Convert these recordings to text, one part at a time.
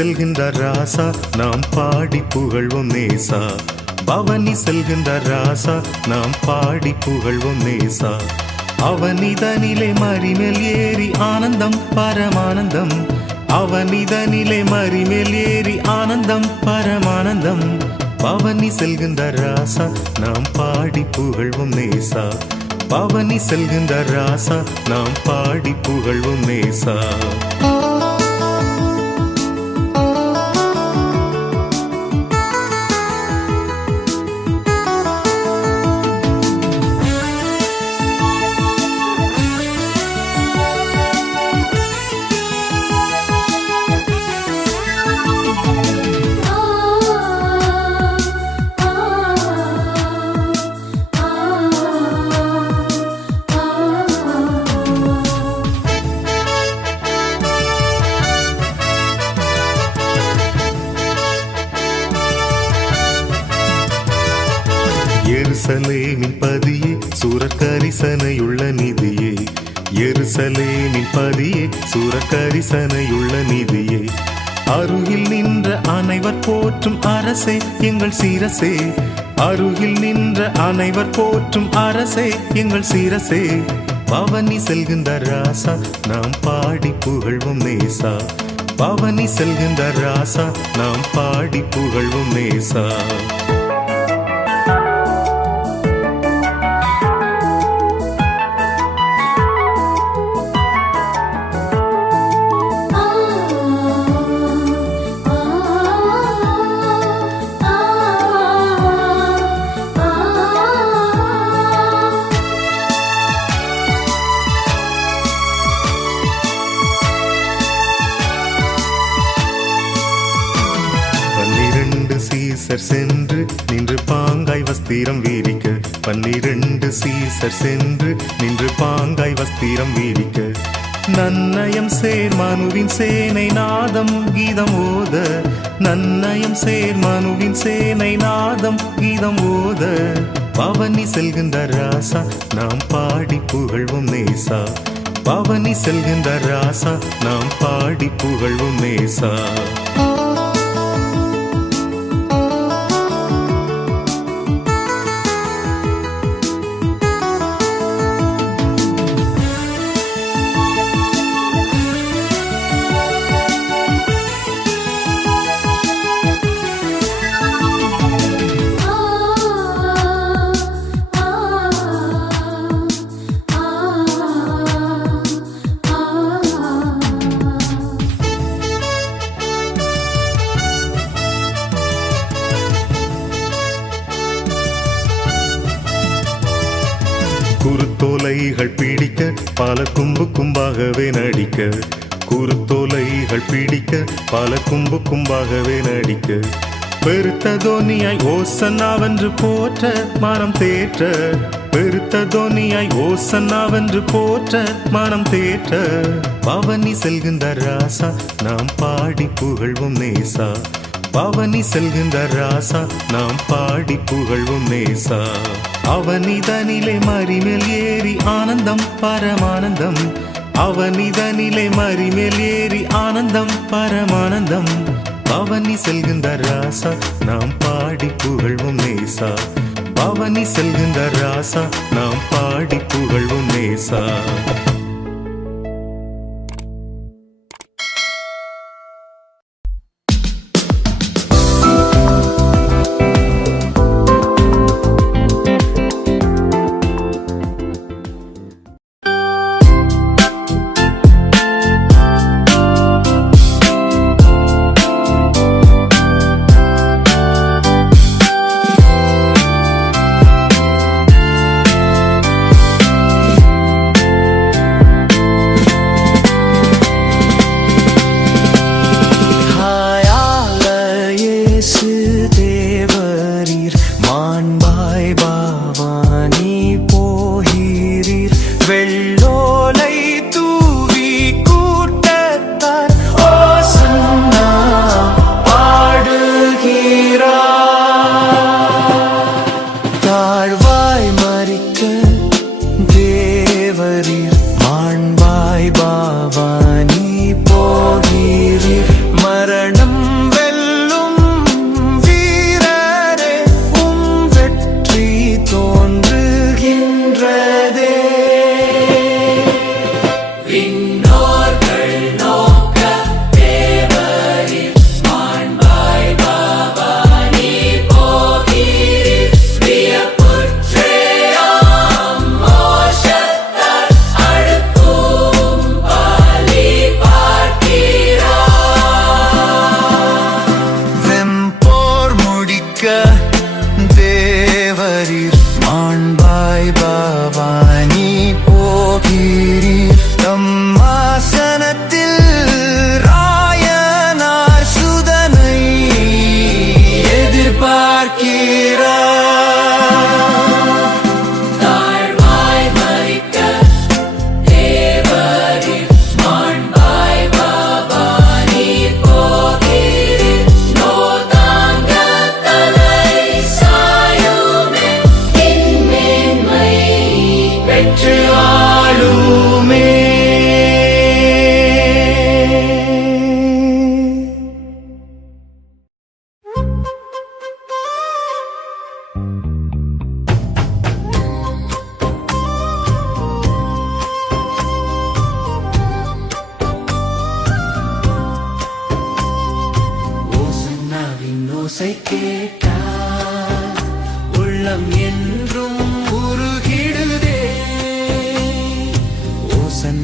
செல்கின்றார் ராசா, நாம் பாடி புகழ்வோம் நேசா. பவனி செல்கின்றார் ராசா, நாம் பாடி புகழ்வோம் நேசா. அவனிதனிலே மரிமேல் ஏறி ஆனந்தம் பரமானந்தம், அவனிதனிலே மரிமேல் ஏறி ஆனந்தம் பரமானந்தம். பவனி செல்கின்றார் ராசா, நாம் பாடி புகழ்வோம் நேசா. பவனி செல்கின்றார் ராசா, நாம் பாடி புகழ்வோம் நேசா. எருசலேமின் பதியே சூரக்கரிசனையுள்ள நிதியே, எருசலேமின் பதியே சூரக்கரிசனையுள்ள நிதியே. அருகில் நின்ற அனைவர் போற்றும் அரசே எங்கள் சிரசே, அருகில் நின்ற அனைவர் போற்றும் அரசே எங்கள் சிரசே. பவனி செல்கின்றார் ராசா, நாம் பாடி புகழ்வோம் நேசா. பவனி செல்கின்றார் ராசா, நாம் பாடி புகழ்வோம் நேசா. சீசர் சென்று நின்று பாங்காய் வஸ்திரம் வீரிக்க, 12 சீசர் சென்று நின்று பாங்காய் வஸ்திரம் வீரிக்க. நன்னயம் சேர் மனுவின் சேனை நாதம் கீதம் ஓத, நன்னயம் சேர் மனுவின் சேனை நாதம் கீதம் ஓத. பவனி செல்கின்றார் ராசா, நாம் பாடி புகழ்வோம் நேசா. பவனி செல்கின்றார் ராசா, நாம் பாடி புகழ்வோம் நேசா. குருத்தோலைகள் பிடிக்க பல கும்பு கும்பாகவே நடிக்க, குருத்தோலைகள் பிடிக்க பல கும்பு கும்பாகவே நடிக்க. பெருத்த தோனியாய் ஓசன்னாவென்று போற்ற மனம் தேற்ற, பெருத்த தோனியாய் ஓசன்னாவென்று போற்ற மனம் தேற்ற. பவனி செல்கின்றார் ராசா, நாம் பாடி புகழ்வோம் நேசா. பவனி செல்கின்றார் ராசா, நாம் பாடி புகழ்வோம் நேசா. அவனிதனிலே மரிமேல் ஏறி ஆனந்தம் பரமானந்தம், அவனிதனிலே மரிமேல் ஏறி ஆனந்தம் பரமானந்தம். பவனி செல்கின்றார் ராசா, நாம் பாடி புகழ்வோம் நேசா. பவனி செல்கின்றார் ராசா, நாம் பாடி புகழ்வோம் நேசா. மாண்பாய் பாவானி போகிறீர் மரணம்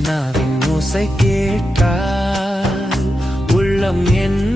நாவின் ஓசை கேட்டால் உள்ளம் என்ன